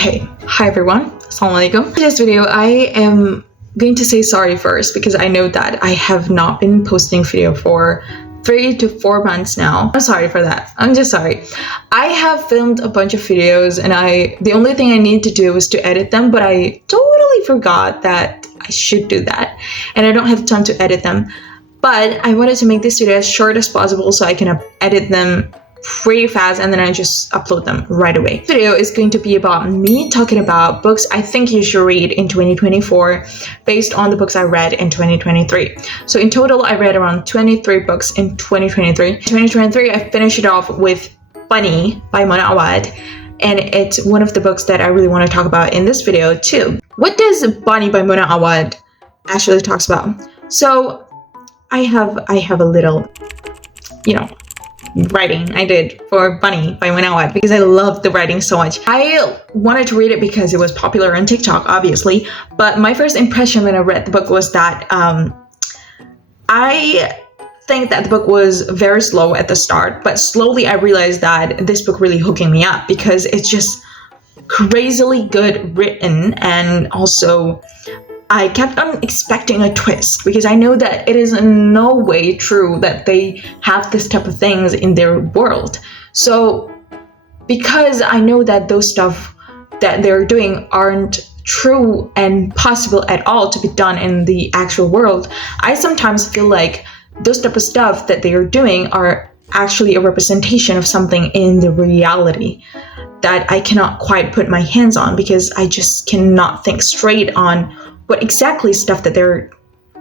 Okay, hi everyone, Assalamualaikum. In this video, I am going to say sorry first because I know that I have not been posting video for 3 to 4 months now. I'm sorry for that. I'm just sorry. I have filmed a bunch of videos and the only thing I need to do is to edit them, but I totally forgot that I should do that and I don't have time to edit them. But I wanted to make this video as short as possible so I can edit them pretty fast and then I just upload them right away. This video is going to be about me talking about books I think you should read in 2024 based on the books I read in 2023. So in total, I read around 23 books in 2023. In 2023, I finished it off with Bunny by Mona Awad, and it's one of the books that I really want to talk about in this video too. What does Bunny by Mona Awad actually talks about? So I have a little, writing I did for Bunny by Mona Awad because I love the writing so much. I wanted to read it because it was popular on TikTok, obviously, but my first impression when I read the book was that I think that the book was very slow at the start, but slowly I realized that this book really hooking me up because it's just crazily good written, and also I kept on expecting a twist because I know that it is in no way true that they have this type of things in their world. So because I know that those stuff that they're doing aren't true and possible at all to be done in the actual world, I sometimes feel like those type of stuff that they are doing are actually a representation of something in the reality that I cannot quite put my hands on because I just cannot think straight on what exactly stuff that they're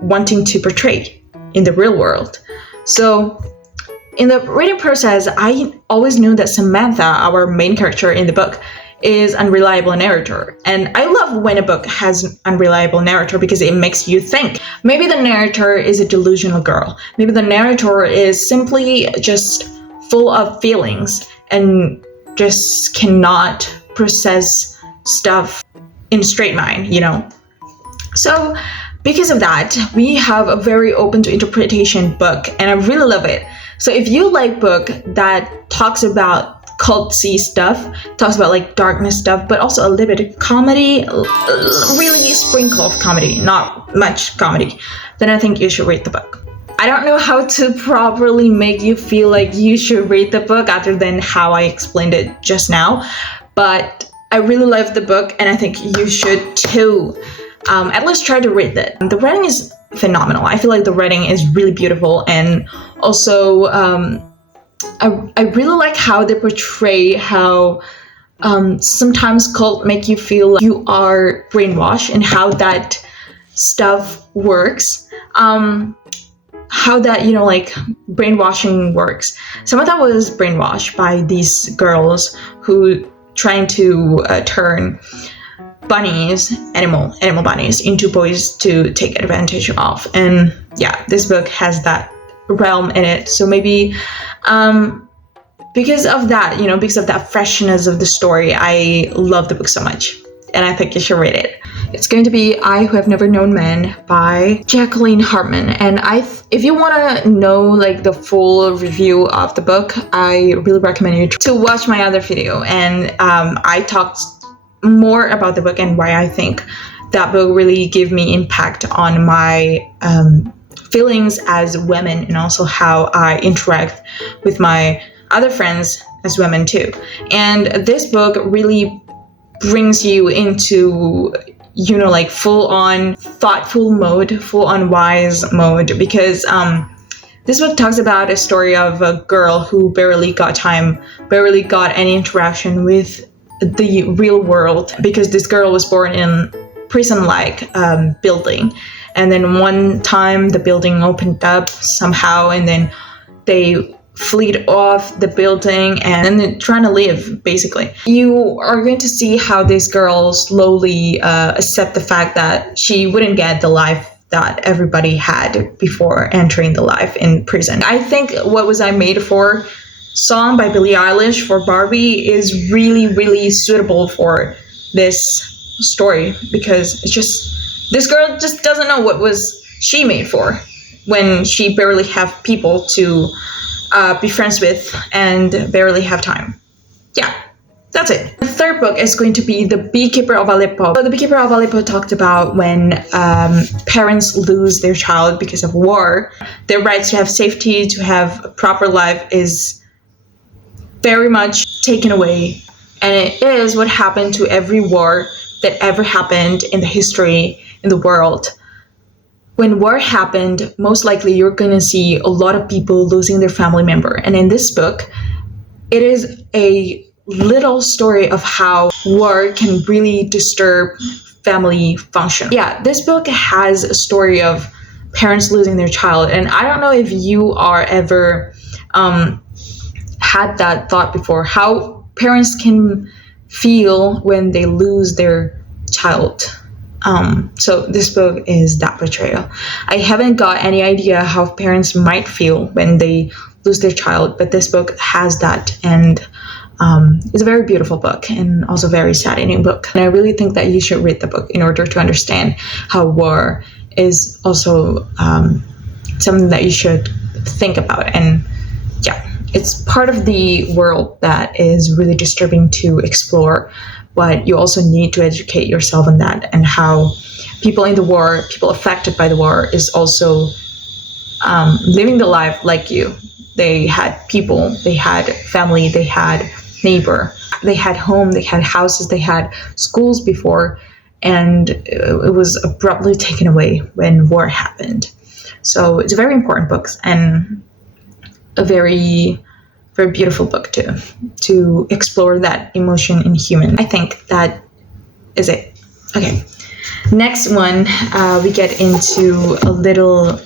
wanting to portray in the real world. So in the reading process, I always knew that Samantha, our main character in the book, is unreliable narrator. And I love when a book has unreliable narrator because it makes you think. Maybe the narrator is a delusional girl. Maybe the narrator is simply just full of feelings and just cannot process stuff in straight mind, So because of that, we have a very open to interpretation book and I really love it. So if you like book that talks about culty stuff, talks about like darkness stuff, but also a little bit of comedy, really sprinkle of comedy, not much comedy, then I think you should read the book. I don't know how to properly make you feel like you should read the book other than how I explained it just now, but I really love the book and I think you should too. At least try to read it. The writing is phenomenal. I feel like the writing is really beautiful, and also I really like how they portray how sometimes cult make you feel like you are brainwashed and how that stuff works. How that brainwashing works. Samantha was brainwashed by these girls who trying to turn bunnies, animal bunnies, into boys to take advantage of. And yeah, this book has that realm in it. So maybe because of that, because of that freshness of the story, I love the book so much. And I think you should read it. It's going to be I Who Have Never Known Men by Jacqueline Hartman. And if you want to know like the full review of the book, I really recommend you to watch my other video. And I talked more about the book and why I think that book really gave me impact on my feelings as women and also how I interact with my other friends as women too. And this book really brings you into full on thoughtful mode, full on wise mode, because this book talks about a story of a girl who barely got any interaction with the real world because this girl was born in prison-like building, and then one time the building opened up somehow and then they fled off the building and then they're trying to live. Basically, you are going to see how this girl slowly accept the fact that she wouldn't get the life that everybody had before entering the life in prison. I think What Was I Made For song by Billie Eilish for Barbie is really, really suitable for this story because it's just this girl just doesn't know what was she made for when she barely have people to be friends with and barely have time. Yeah, That's it. The third book is going to be The Beekeeper of Aleppo. So The Beekeeper of Aleppo talked about when parents lose their child because of war. Their rights to have safety, to have a proper life is very much taken away. And it is what happened to every war that ever happened in the history in the world. When war happened, most likely you're going to see a lot of people losing their family member. And in this book, it is a little story of how war can really disturb family function. Yeah, this book has a story of parents losing their child. And I don't know if you are ever had that thought before, how parents can feel when they lose their child. So this book is that portrayal. I haven't got any idea how parents might feel when they lose their child, but this book has that, and it's a very beautiful book and also very saddening book. And I really think that you should read the book in order to understand how war is also something that you should think about. And yeah, it's part of the world that is really disturbing to explore, but you also need to educate yourself on that, and how people in the war, people affected by the war, is also living the life like you. They had people, they had family, they had neighbor, they had home, they had houses, they had schools before, and it was abruptly taken away when war happened. So it's a very important book, and a very, very beautiful book too, to explore that emotion in human. I think that is it. Okay, next one, we get into a little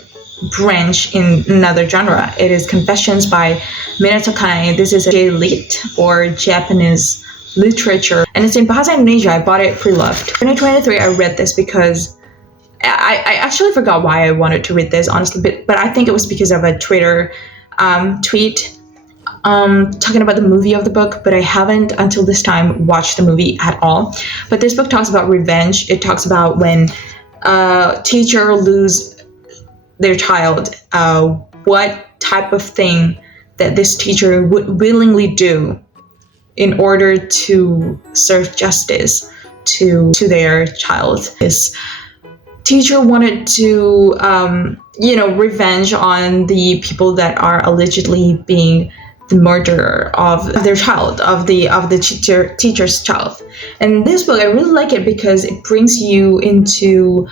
branch in another genre. It is Confessions by Minato Kanai. This is a lit, or Japanese literature, and it's in Bahasa Indonesia. I bought it pre-loved. 2023, I read this because I actually forgot why I wanted to read this, honestly, but I think it was because of a Twitter tweet talking about the movie of the book, but I haven't until this time watched the movie at all. But this book talks about revenge. It talks about when a teacher loses their child, what type of thing that this teacher would willingly do in order to serve justice to their child. This teacher wanted to revenge on the people that are allegedly being the murderer of their child, of the teacher's child. And this book, I really like it because it brings you into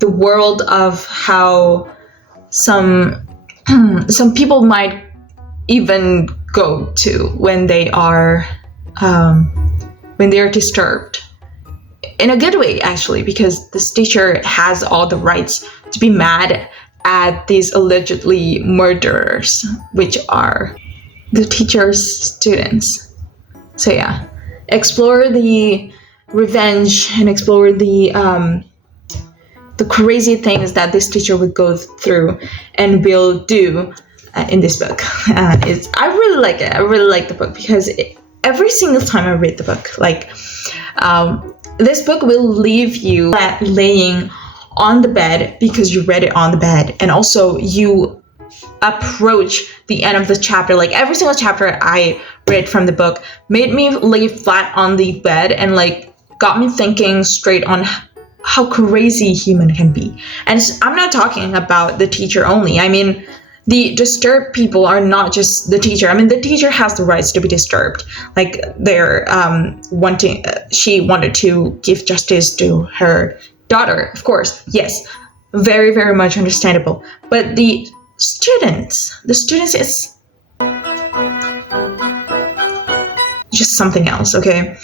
the world of how some people might even go to when they are disturbed, in a good way actually, because this teacher has all the rights to be mad at these allegedly murderers, which are the teacher's students. So yeah, explore the revenge and explore the crazy things that this teacher would go through and will do in this book. I really like it. I really like the book because every single time I read the book, this book will leave you laying on the bed because you read it on the bed, and also you approach the end of the chapter. Like every single chapter I read from the book made me lay flat on the bed and got me thinking straight on how crazy human can be. And I'm not talking about the teacher only. I mean, the disturbed people are not just the teacher. I mean, the teacher has the rights to be disturbed. Like they're she wanted to give justice to her daughter, of course. Yes, very, very much understandable. But the students is just something else, okay?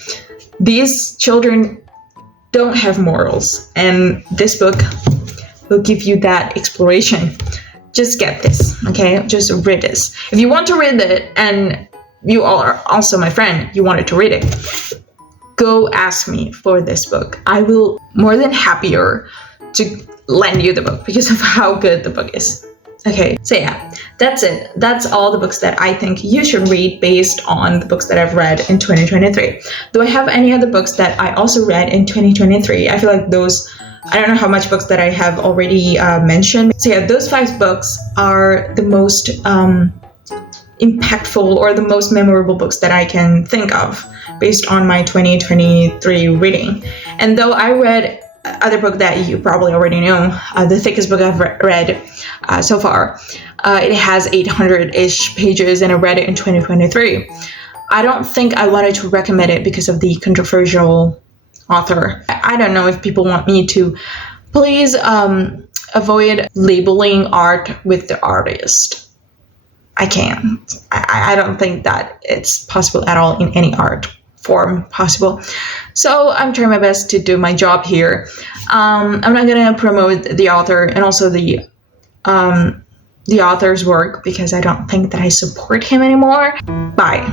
These children don't have morals, and this book will give you that exploration. Just get this, okay? Just read this. If you want to read it, and you are also my friend, you wanted to read it, go ask me for this book. I will more than happier to lend you the book because of how good the book is. Okay, so yeah, that's it. That's all the books that I think you should read based on the books that I've read in 2023. Do I have any other books that I also read in 2023? I feel like those, I don't know how much books that I have already mentioned. So yeah, those 5 books are the most impactful or the most memorable books that I can think of based on my 2023 reading. And though I read other book that you probably already know, the thickest book I've read so far, it has 800-ish pages, and I read it in 2023. I don't think I wanted to recommend it because of the controversial author. I don't know if people want me to. Please avoid labeling art with the artist. I can't. I don't think that it's possible at all in any art form possible. So I'm trying my best to do my job here. I'm not gonna promote the author and also the author's work because I don't think that I support him anymore. Bye.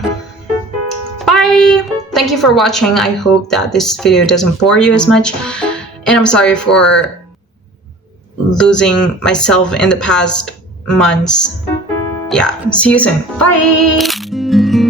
Bye. Thank you for watching. I hope that this video doesn't bore you as much. And I'm sorry for losing myself in the past months. Yeah, see you soon. Bye.